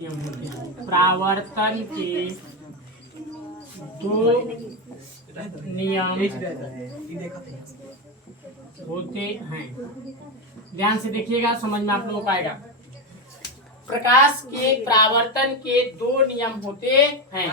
प्रावर्तन के दो नियम होते हैं। ध्यान से देखिएगा, समझ में आप लोगों को आएगा। प्रकाश के प्रावर्तन के दो नियम होते हैं।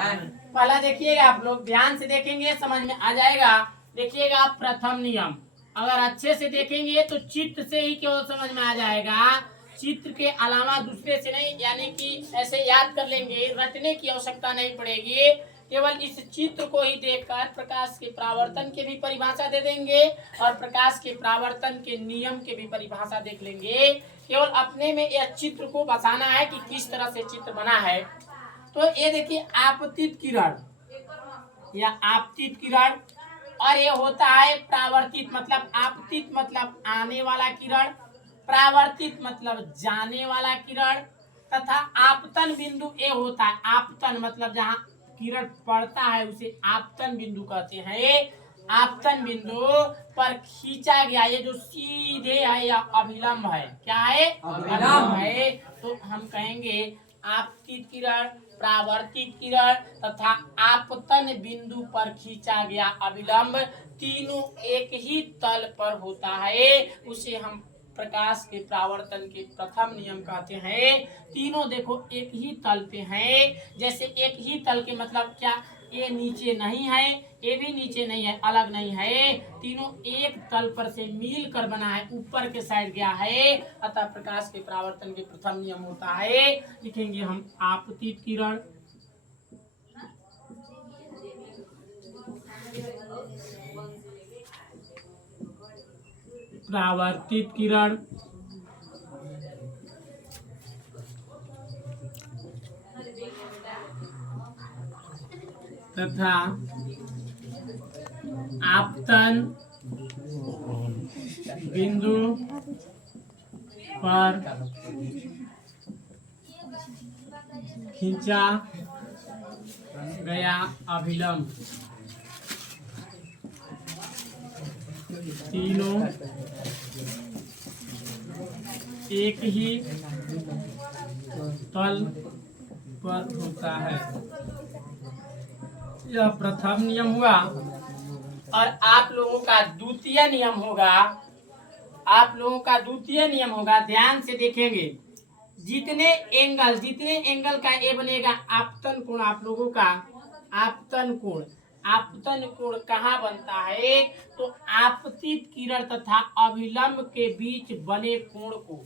पहला देखिएगा, आप लोग ध्यान से देखेंगे समझ में आ जाएगा। देखिएगा, प्रथम नियम अगर अच्छे से देखेंगे तो चित्र से ही केवल समझ में आ जाएगा, चित्र के अलावा दूसरे से नहीं। यानी कि ऐसे याद कर लेंगे, रटने की आवश्यकता नहीं पड़ेगी। केवल इस चित्र को ही देखकर प्रकाश के प्रावर्तन के भी परिभाषा दे देंगे और प्रकाश के प्रावर्तन के नियम के भी परिभाषा देख लेंगे। केवल अपने में यह चित्र को बसाना है कि किस तरह से चित्र बना है। तो ये देखिए, आपतित किरण या आपतित किरण, और ये होता है प्रावर्तित। मतलब आपतित मतलब आने वाला किरण, प्रावर्तित मतलब जाने वाला किरण, तथा आपतन बिंदु ये होता है। आपतन मतलब जहाँ किरण पड़ता है उसे आपतन बिंदु कहते हैं। आपतन बिंदु पर खींचा गया ये जो सीधे है या अभिलंब है, क्या है? अभिलंब है। तो हम कहेंगे आपतित किरण, प्रावर्तित किरण तथा आपतन बिंदु पर खींचा गया अभिलंब तीनों एक ही तल पर होता है, उसे हम प्रकाश के प्रावर्तन के प्रथम नियम कहते हैं। तीनों देखो एक ही तल पे हैं। जैसे एक ही तल के मतलब क्या, ये नीचे नहीं है, ये भी नीचे नहीं है, अलग नहीं है, तीनों एक तल पर से मिल कर बना है, ऊपर के साइड गया है। अतः प्रकाश के प्रावर्तन के प्रथम नियम होता है, लिखेंगे हम आपतित किरण, प्रावर्तित किरण तथा आपतन बिंदु पर खींचा गया अभिलंब तीनों एक ही तल पर होता है। यह प्रथम नियम हुआ। और आप लोगों का द्वितीय नियम होगा, आप लोगों का द्वितीय नियम होगा, ध्यान से देखेंगे। जितने एंगल का ये बनेगा आपतन कोण, आप लोगों का आपतन कोण, आपतन कोण कहाँ बनता है? तो आपतित किरण तथा अभिलंब के बीच बने कोण को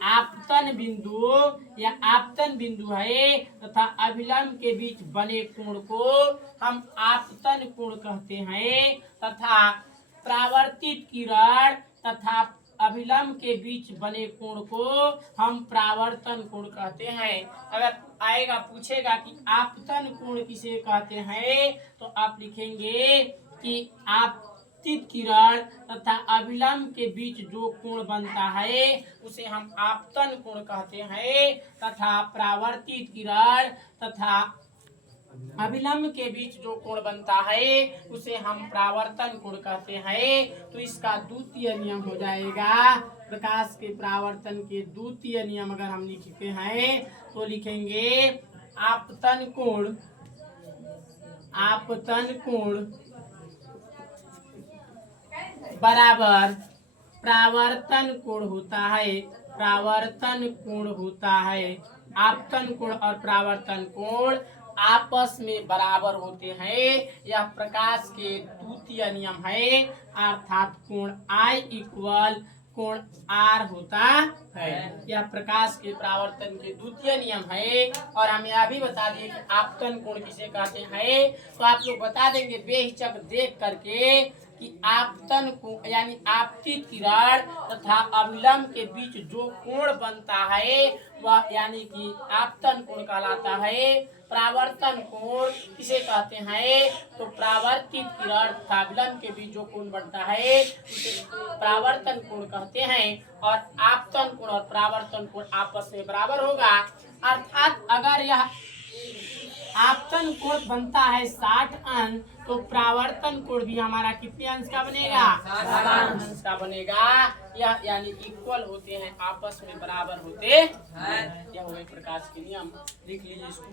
आपतन बिंदु या आपतन बिंदु है तथा अभिलंब के बीच बने कोण को हम आपतन कोण कहते हैं। तथा प्रावर्तित किरण तथा अभिलंब के बीच बने कोण को हम प्रावर्तन कोण कहते हैं। अगर आएगा पूछेगा कि आपतन कोण किसे कहते हैं, तो आप लिखेंगे कि आपतित किरण तथा अभिलंब के बीच जो कोण बनता है उसे हम आपतन कोण कहते हैं। तथा प्रावर्तित किरण तथा अभिलंब के बीच जो कोण बनता है उसे हम प्रावर्तन कोण कहते हैं। तो इसका द्वितीय नियम हो जाएगा। प्रकाश के प्रावर्तन के द्वितीय नियम अगर हम लिखते हैं तो लिखेंगे आपतन कोण, आपतन कोण बराबर प्रावर्तन कोण होता है, प्रावर्तन कोण होता है। आपतन कोण और प्रावर्तन कोण आपस में बराबर होते हैं। यह प्रकाश के द्वितीय नियम है, अर्थात कोण I इक्वल कोण R होता है। यह प्रकाश के प्रावर्तन के द्वितीय नियम है। और हम यह भी बता दें कि आपतन कोण किसे कहते हैं, तो आप लोग बता देंगे बेहिचक देख करके कि आपतन कोण यानी आपतित किरण तथा अभिलंब के बीच जो कोण बनता है वह यानी कि आपतन कोण कहलाता है। प्रावर्तन कोण किसे कहते हैं, तो प्रावर्तित किरण तथा अभिलंब के बीच जो कोण बनता है उसे प्रावर्तन कोण कहते हैं। और आपतन कोण और प्रावर्तन कोण आपस में बराबर होगा। अर्थात अगर यह आपतन कोण बनता है 60 अंश, तो प्रावर्तन कोण भी हमारा कितने अंश का बनेगा? 60 अंश का बनेगा। यह यानी इक्वल होते हैं, आपस में बराबर होते हैं। यह हुए प्रकाश के नियम, लिख लीजिए इसको।